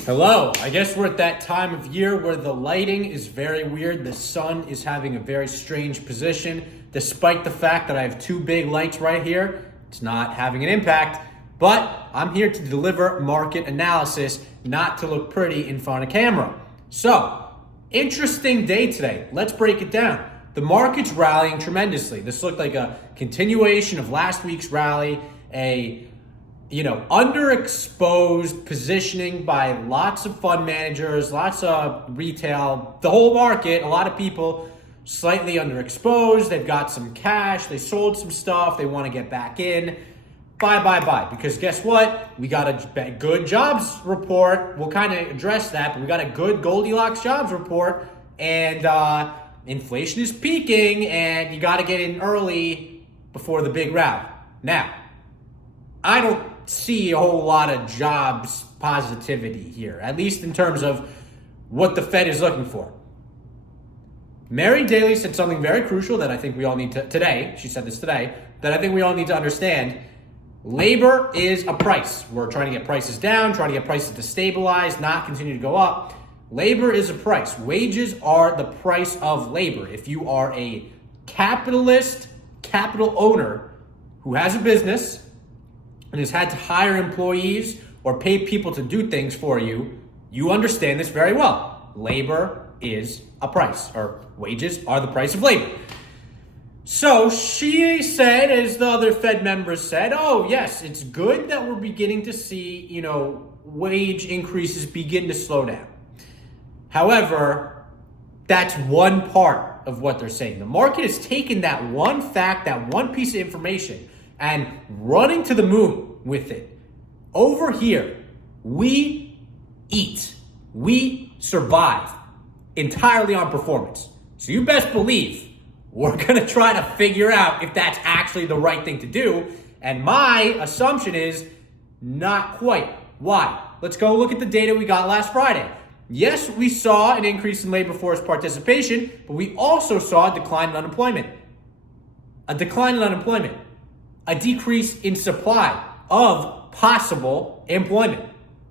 Hello. I guess we're at that time of year where the lighting is very weird. The sun is having a very strange position. Despite the fact that I have two big lights right here, it's not having an impact. But I'm here to deliver market analysis, not to look pretty in front of camera. So, interesting day today. Let's break it down. The market's rallying tremendously. This looked like a continuation of last week's rally, underexposed positioning by lots of fund managers, lots of retail, the whole market, a lot of people slightly underexposed. They've got some cash, they sold some stuff, they want to get back in. Buy. Because guess what? We got a good jobs report. We'll kind of address that, but we got a good Goldilocks jobs report, and inflation is peaking, and you got to get in early before the big rally. Now, I don't see a whole lot of jobs positivity here, at least in terms of what the Fed is looking for. Mary Daly said something very crucial that I think we all need to, today, she said this today, that I think we all need to understand. Labor is a price. We're trying to get prices down, trying to get prices to stabilize, not continue to go up. Labor is a price. Wages are the price of labor. If you are a capitalist, capital owner who has a business and has had to hire employees or pay people to do things for you, you understand this very well. Labor is a price, or wages are the price of labor. So she said, as the other Fed members said, oh yes, it's good that we're beginning to see, wage increases begin to slow down. However, that's one part of what they're saying. The market has taken that one fact, that one piece of information, and running to the moon with it. Over here, we eat. We survive entirely on performance. So you best believe we're going to try to figure out if that's actually the right thing to do. And my assumption is not quite. Why? Let's go look at the data we got last Friday. Yes, we saw an increase in labor force participation, but we also saw a decline in unemployment. A decrease in supply of possible employment.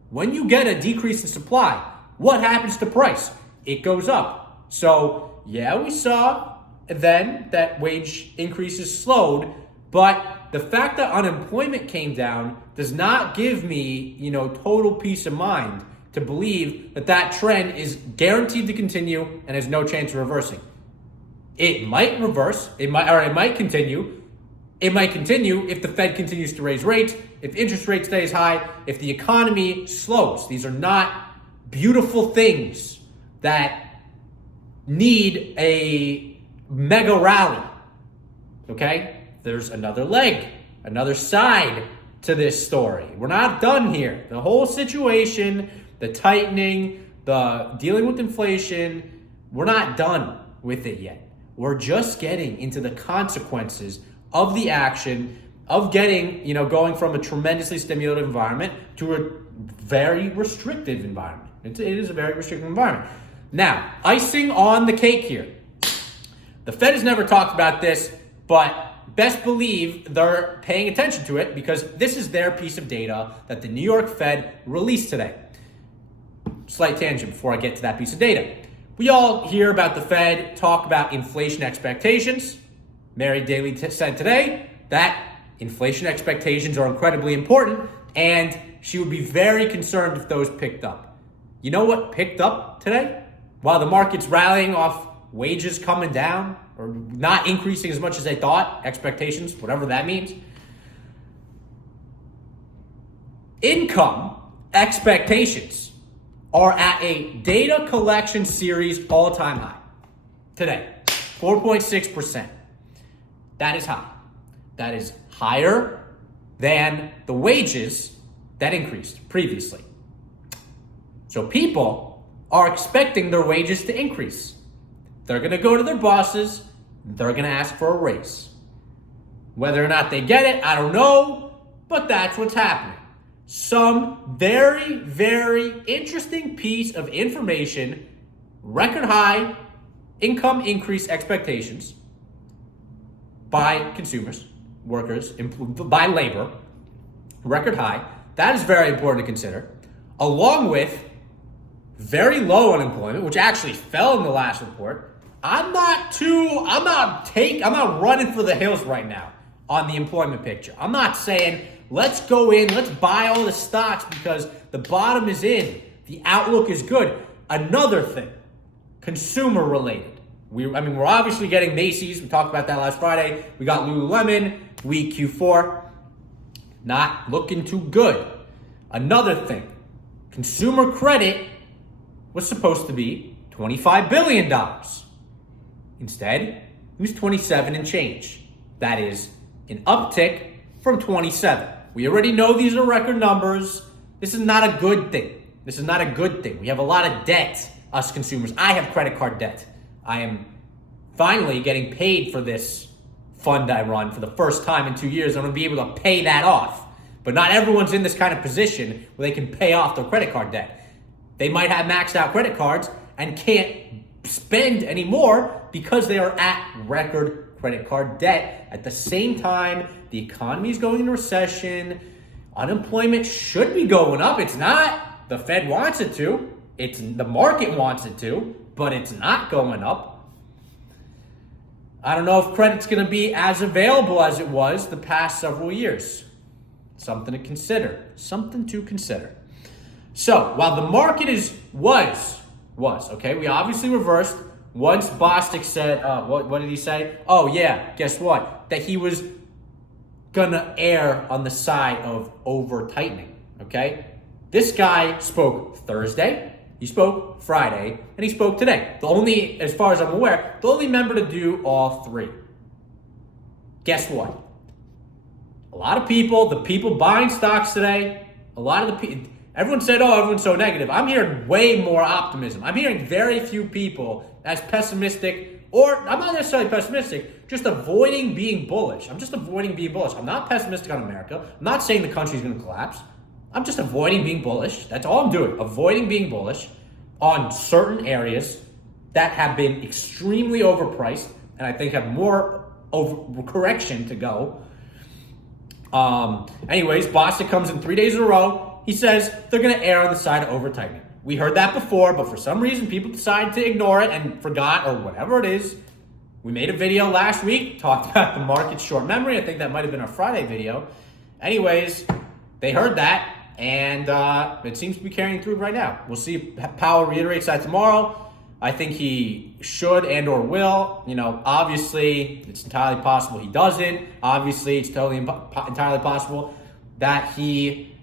When you get a decrease in supply, what happens to price? It goes up. So, yeah, we saw then that wage increases slowed, but the fact that unemployment came down does not give me, total peace of mind to believe that that trend is guaranteed to continue and has no chance of reversing. It might reverse, it might continue. It might continue if the Fed continues to raise rates, if interest rate stays high, if the economy slows. These are not beautiful things that need a mega rally. Okay? There's another leg, another side to this story. We're not done here. The whole situation, the tightening, the dealing with inflation, we're not done with it yet. We're just getting into the consequences of the action of getting, going from a tremendously stimulative environment to a very restrictive environment. It is a very restrictive environment. Now, icing on the cake here. The Fed has never talked about this, but best believe they're paying attention to it because this is their piece of data that the New York Fed released today. Slight tangent before I get to that piece of data. We all hear about the Fed talk about inflation expectations. Mary Daly said today that inflation expectations are incredibly important, and she would be very concerned if those picked up. You know what picked up today? While the market's rallying off wages coming down or not increasing as much as they thought, expectations, whatever that means. Income expectations are at a data collection series all-time high today, 4.6%. That is high. That is higher than the wages that increased previously. So people are expecting their wages to increase. They're going to go to their bosses. They're going to ask for a raise. Whether or not they get it, I don't know, but that's what's happening. Some very, very interesting piece of information, record high income increase expectations by consumers, workers, by labor, record high. That is very important to consider, along with very low unemployment, which actually fell in the last report. I'm not running for the hills right now on the employment picture. I'm not saying let's go in, let's buy all the stocks because the bottom is in. The outlook is good. Another thing, consumer related. We're obviously getting Macy's. We talked about that last Friday. We got Lululemon, week Q4. Not looking too good. Another thing, consumer credit was supposed to be $25 billion. Instead, it was 27 and change. That is an uptick from 27. We already know these are record numbers. This is not a good thing. We have a lot of debt, us consumers. I have credit card debt. I am finally getting paid for this fund I run for the first time in 2 years. I'm going to be able to pay that off. But not everyone's in this kind of position where they can pay off their credit card debt. They might have maxed out credit cards and can't spend anymore because they are at record credit card debt. At the same time, the economy is going into recession. Unemployment should be going up. It's not. The Fed wants it to. The market wants it to, but it's not going up. I don't know if credit's going to be as available as it was the past several years. Something to consider. So while the market was okay, we obviously reversed. Once Bostic said, what did he say? Oh yeah, guess what? That he was gonna err on the side of over tightening. Okay, this guy spoke Thursday, he spoke Friday, and he spoke today. As far as I'm aware, the only member to do all three. Guess what? A lot of people, the people buying stocks today, everyone said, oh, everyone's so negative. I'm hearing way more optimism. I'm hearing very few people as pessimistic, or I'm not necessarily pessimistic, just avoiding being bullish. I'm not pessimistic on America. I'm not saying the country's going to collapse. I'm just avoiding being bullish. That's all I'm doing, avoiding being bullish on certain areas that have been extremely overpriced and I think have more correction to go. Anyways, Bostic comes in 3 days in a row. He says they're going to err on the side of over-tightening. We heard that before, but for some reason, people decided to ignore it and forgot or whatever it is. We made a video last week, talked about the market's short memory. I think that might have been our Friday video. Anyways, they heard that, and it seems to be carrying through right now. We'll see if Powell reiterates that tomorrow. I think he should and or will. Obviously, it's entirely possible he doesn't. Obviously, it's totally entirely possible that he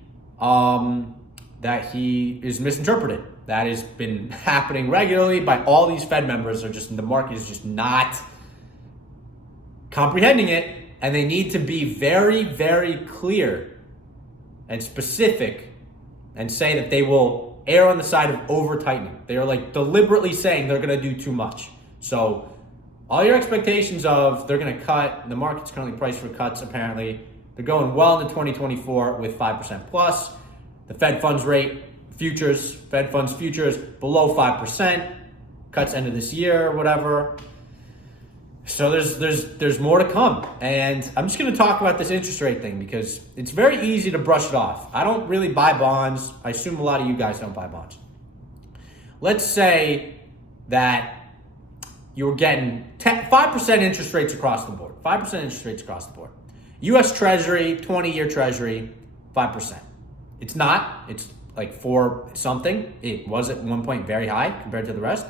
is misinterpreted. That has been happening regularly by all these Fed members. The market is just not comprehending it, and they need to be very, very clear and specific and say that they will err on the side of over-tightening. They are deliberately saying they're going to do too much. So all your expectations of they're going to cut, the market's currently priced for cuts apparently. They're going well into 2024 with 5% plus. The Fed funds futures below 5%. Cuts end of this year or whatever. So there's more to come. And I'm just going to talk about this interest rate thing because it's very easy to brush it off. I don't really buy bonds. I assume a lot of you guys don't buy bonds. Let's say that you're getting 5% interest rates across the board. 5% interest rates across the board. U.S. Treasury, 20-year Treasury, 5%. It's not. It's like 4 something. It was at one point very high compared to the rest.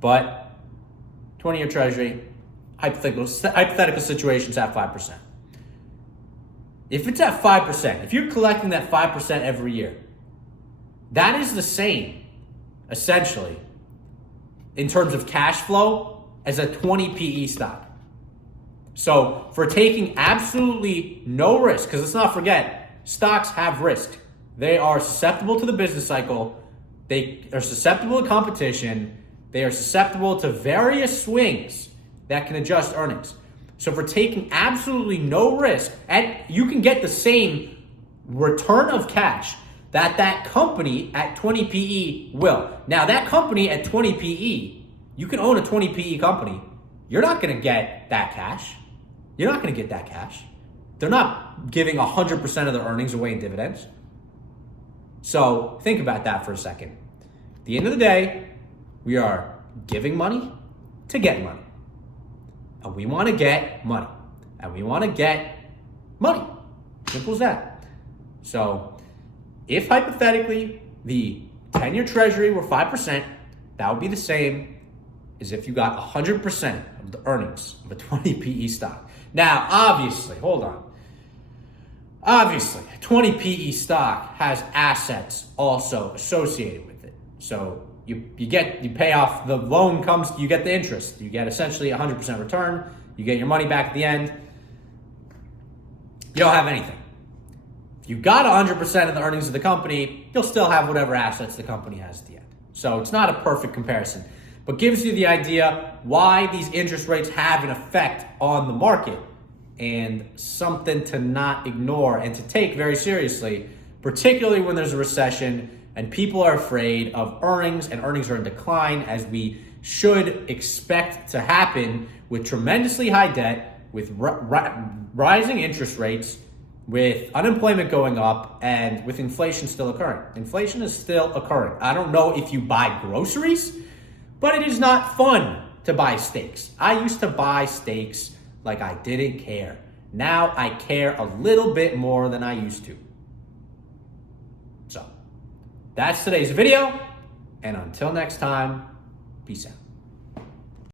But 20-year Treasury, hypothetical situations at 5%. If it's at 5%, if you're collecting that 5% every year, that is the same, essentially, in terms of cash flow as a 20 PE stock. So for taking absolutely no risk, because let's not forget, stocks have risk. They are susceptible to the business cycle. They are susceptible to competition. They are susceptible to various swings that can adjust earnings. So for taking absolutely no risk, and you can get the same return of cash that company at 20 PE will. Now that company at 20 PE, you can own a 20 PE company. You're not going to get that cash. You're not going to get that cash. They're not giving 100% of their earnings away in dividends. So think about that for a second. the end of the day, we are giving money to get money. And we want to get money. And we want to get money. Simple as that. So if hypothetically the 10-year treasury were 5%, that would be the same as if you got 100% of the earnings of a 20 PE stock. Now, obviously, hold on. Obviously, a 20 PE stock has assets also associated with it. So you pay off, the loan comes, you get the interest. You get essentially 100% return. You get your money back at the end. You don't have anything. If you got 100% of the earnings of the company, you'll still have whatever assets the company has at the end. So it's not a perfect comparison, but gives you the idea why these interest rates have an effect on the market, and something to not ignore and to take very seriously, particularly when there's a recession and people are afraid of earnings, and earnings are in decline, as we should expect to happen with tremendously high debt, with rising interest rates, with unemployment going up, and with inflation still occurring. Inflation is still occurring. I don't know if you buy groceries, but it is not fun to buy steaks. I used to buy steaks like I didn't care. Now I care a little bit more than I used to. So that's today's video, and until next time, peace out.